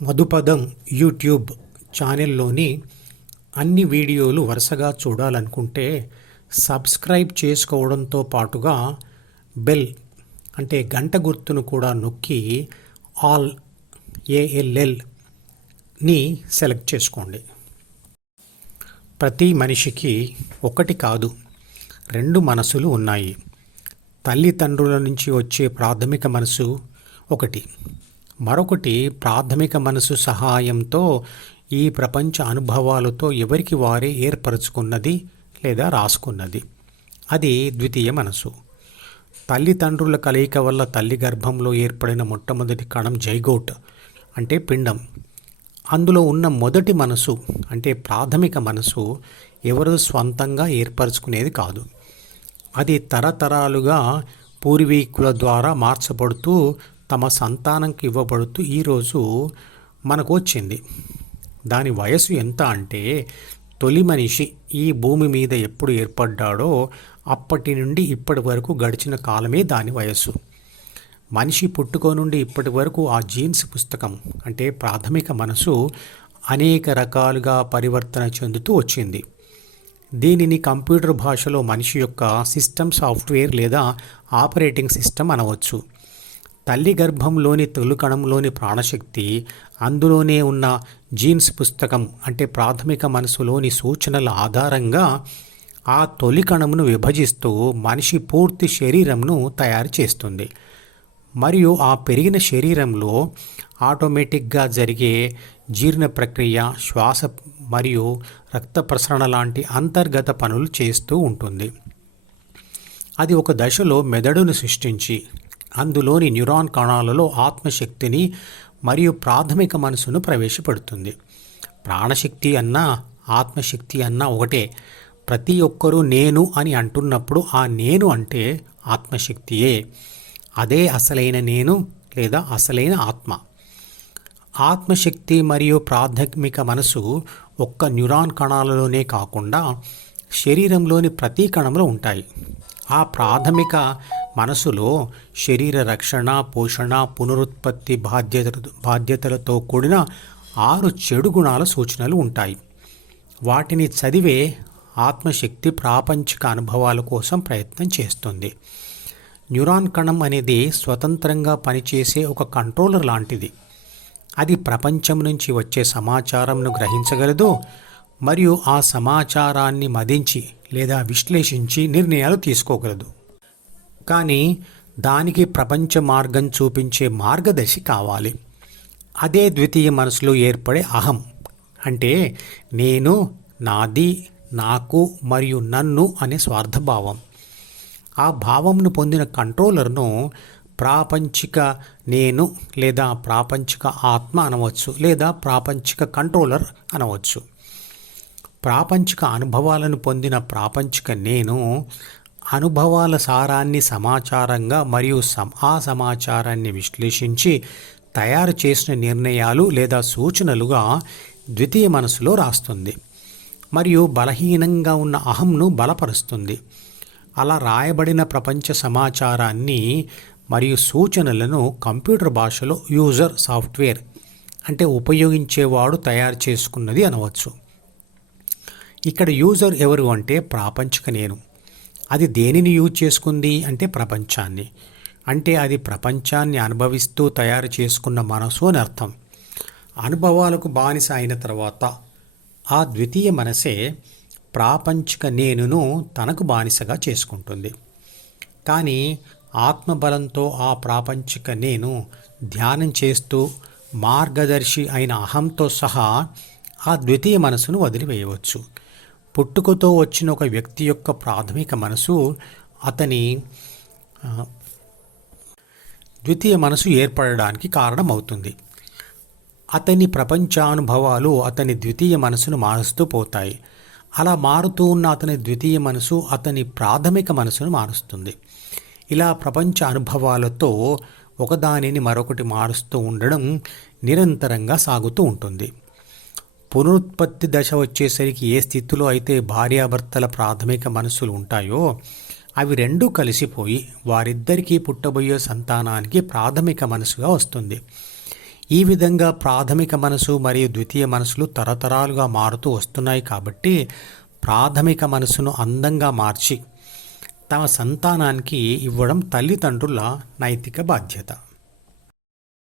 మధుపదం YouTube ఛానల్లోని అన్ని వీడియోలు వరుసగా చూడాలనుకుంటే సబ్స్క్రైబ్ చేసుకోవడంతో పాటుగా బెల్ అంటే గంట గుర్తును కూడా నొక్కి ఆల్ ఏఎల్ఎల్ని సెలెక్ట్ చేసుకోండి. ప్రతి మనిషికి ఒకటి కాదు రెండు మనసులు ఉన్నాయి. తల్లిదండ్రుల నుంచి వచ్చే ప్రాథమిక మనసు ఒకటి. మరొకటి ప్రాథమిక మనసు సహాయంతో ఈ ప్రపంచ అనుభవాలతో ఎవరికి వారే ఏర్పరచుకున్నది లేదా రాసుకున్నది. అది ద్వితీయ మనసు. తల్లిదండ్రుల కలయిక వల్ల తల్లి గర్భంలో ఏర్పడిన మొట్టమొదటి కణం జైగోట్ అంటే పిండం. అందులో ఉన్న మొదటి మనసు అంటే ప్రాథమిక మనసు ఎవరు స్వంతంగా ఏర్పరచుకునేది కాదు. అది తరతరాలుగా పూర్వీకుల ద్వారా మార్చబడుతూ తమ సంతానంకి ఇవ్వబడుతూ ఈరోజు మనకు వచ్చింది దాని వయసు ఎంత అంటే తొలి మనిషి ఈ భూమి మీద ఎప్పుడు ఏర్పడ్డాడో అప్పటి నుండి ఇప్పటి వరకు గడిచిన కాలమే దాని వయస్సు. మనిషి పుట్టుకో నుండి ఇప్పటి వరకు ఆ జీన్స్ పుస్తకం అంటే ప్రాథమిక మనసు అనేక రకాలుగా పరివర్తన చెందుతూ వచ్చింది. దీనిని కంప్యూటర్ భాషలో మనిషి యొక్క సిస్టమ్ సాఫ్ట్వేర్ లేదా ఆపరేటింగ్ సిస్టమ్ అనవచ్చు. తల్లి గర్భంలోని తొలుకణంలోని ప్రాణశక్తి అందులోనే ఉన్న జీన్స్ పుస్తకం అంటే ప్రాథమిక మనసులోని సూచనల ఆధారంగా ఆ తొలి కణమును విభజిస్తూ మనిషి పూర్తి శరీరంను తయారు చేస్తుంది. మరియు ఆ పెరిగిన శరీరంలో ఆటోమేటిక్గా జరిగే జీర్ణ ప్రక్రియ శ్వాస మరియు రక్త ప్రసరణ లాంటి అంతర్గత పనులు చేస్తూ ఉంటుంది. అది ఒక దశలో మెదడును సృష్టించి అందులోని న్యూరాన్ కణాలలో ఆత్మశక్తిని మరియు ప్రాథమిక మనసును ప్రవేశపెడుతుంది. ప్రాణశక్తి అన్నా ఆత్మశక్తి అన్నా ఒకటే. ప్రతి ఒక్కరూ నేను అని అంటున్నప్పుడు ఆ నేను అంటే ఆత్మశక్తియే. అదే అసలైన నేను లేదా అసలైన ఆత్మ. ఆత్మశక్తి మరియు ప్రాథమిక మనసు ఒక్క న్యూరాన్ కణాలలోనే కాకుండా శరీరంలోని ప్రతి కణంలో ఉంటాయి. ఆ ప్రాథమిక మనసులో శరీర రక్షణ పోషణ పునరుత్పత్తి బాధ్యత బాధ్యతలతో కూడిన ఆరు చెడు గుణాల సూచనలు ఉంటాయి. వాటిని చదివే ఆత్మశక్తి ప్రాపంచిక అనుభవాల కోసం ప్రయత్నం చేస్తుంది. న్యూరాన్ కణం అనేది స్వతంత్రంగా పనిచేసే ఒక కంట్రోలర్ లాంటిది. అది ప్రపంచం నుంచి వచ్చే సమాచారంను గ్రహించగలదు మరియు ఆ సమాచారాన్ని మదించి లేదా విశ్లేషించి నిర్ణయాలు తీసుకోగలదు. కానీ దానికి ప్రపంచ మార్గం చూపించే మార్గదర్శి కావాలి. అదే ద్వితీయ మనసులో ఏర్పడే అహం. అంటే నేను నాది నాకు మరియు నన్ను అనే స్వార్థభావం. ఆ భావంను పొందిన కంట్రోలర్ను ప్రాపంచిక నేను లేదా ప్రాపంచిక ఆత్మ అనవచ్చు లేదా ప్రాపంచిక కంట్రోలర్ అనవచ్చు. ప్రాపంచిక అనుభవాలను పొందిన ప్రాపంచిక నేను అనుభవాల సారాన్ని సమాచారంగా మరియు ఆ సమాచారాన్ని విశ్లేషించి తయారు చేసిన నిర్ణయాలు లేదా సూచనలుగా ద్వితీయ మనసులో రాస్తుంది. మరియు బలహీనంగా ఉన్న అహంను బలపరుస్తుంది. అలా రాయబడిన ప్రపంచ సమాచారాన్ని మరియు సూచనలను కంప్యూటర్ భాషలో యూజర్ సాఫ్ట్వేర్ అంటే ఉపయోగించేవాడు తయారు చేసుకున్నది అనవచ్చు. ఇక్కడ యూజర్ ఎవరు అంటే ప్రాపంచిక నేను. అది దేనిని యూజ్ చేసుకుంది అంటే ప్రపంచాన్ని. అంటే అది ప్రపంచాన్ని అనుభవిస్తూ తయారు చేసుకున్న మనసు అని అర్థం. అనుభవాలకు బానిస అయిన తర్వాత ఆ ద్వితీయ మనసే ప్రాపంచిక నేనును తనకు బానిసగా చేసుకుంటుంది. కానీ ఆత్మబలంతో ఆ ప్రాపంచిక నేను ధ్యానం చేస్తూ మార్గదర్శి అయిన అహంతో సహా ఆ ద్వితీయ మనసును వదిలివేయవచ్చు. పుట్టుకతో వచ్చిన ఒక వ్యక్తి యొక్క ప్రాథమిక మనసు అతని ద్వితీయ మనసు ఏర్పడడానికి కారణమవుతుంది. అతని ప్రపంచానుభవాలు అతని ద్వితీయ మనసును మారుస్తూ పోతాయి. అలా మారుతూ ఉన్న అతని ద్వితీయ మనసు అతని ప్రాథమిక మనసును మారుస్తుంది. ఇలా ప్రపంచ అనుభవాలతో ఒకదానిని మరొకటి మారుస్తూ ఉండడం నిరంతరంగా సాగుతూ ఉంటుంది. పునరుత్పత్తి దశ వచ్చేసరికి ఏ స్థితిలో అయితే భార్యాభర్తల ప్రాథమిక మనసులు ఉంటాయో అవి రెండూ కలిసిపోయి వారిద్దరికీ పుట్టబోయే సంతానానికి ప్రాథమిక మనసుగా వస్తుంది. ఈ విధంగా ప్రాథమిక మనసు మరియు ద్వితీయ మనసులు తరతరాలుగా మారుతూ వస్తున్నాయి కాబట్టి ప్రాథమిక మనసును అందంగా మార్చి తమ సంతానానికి ఇవ్వడం తల్లిదండ్రుల నైతిక బాధ్యత.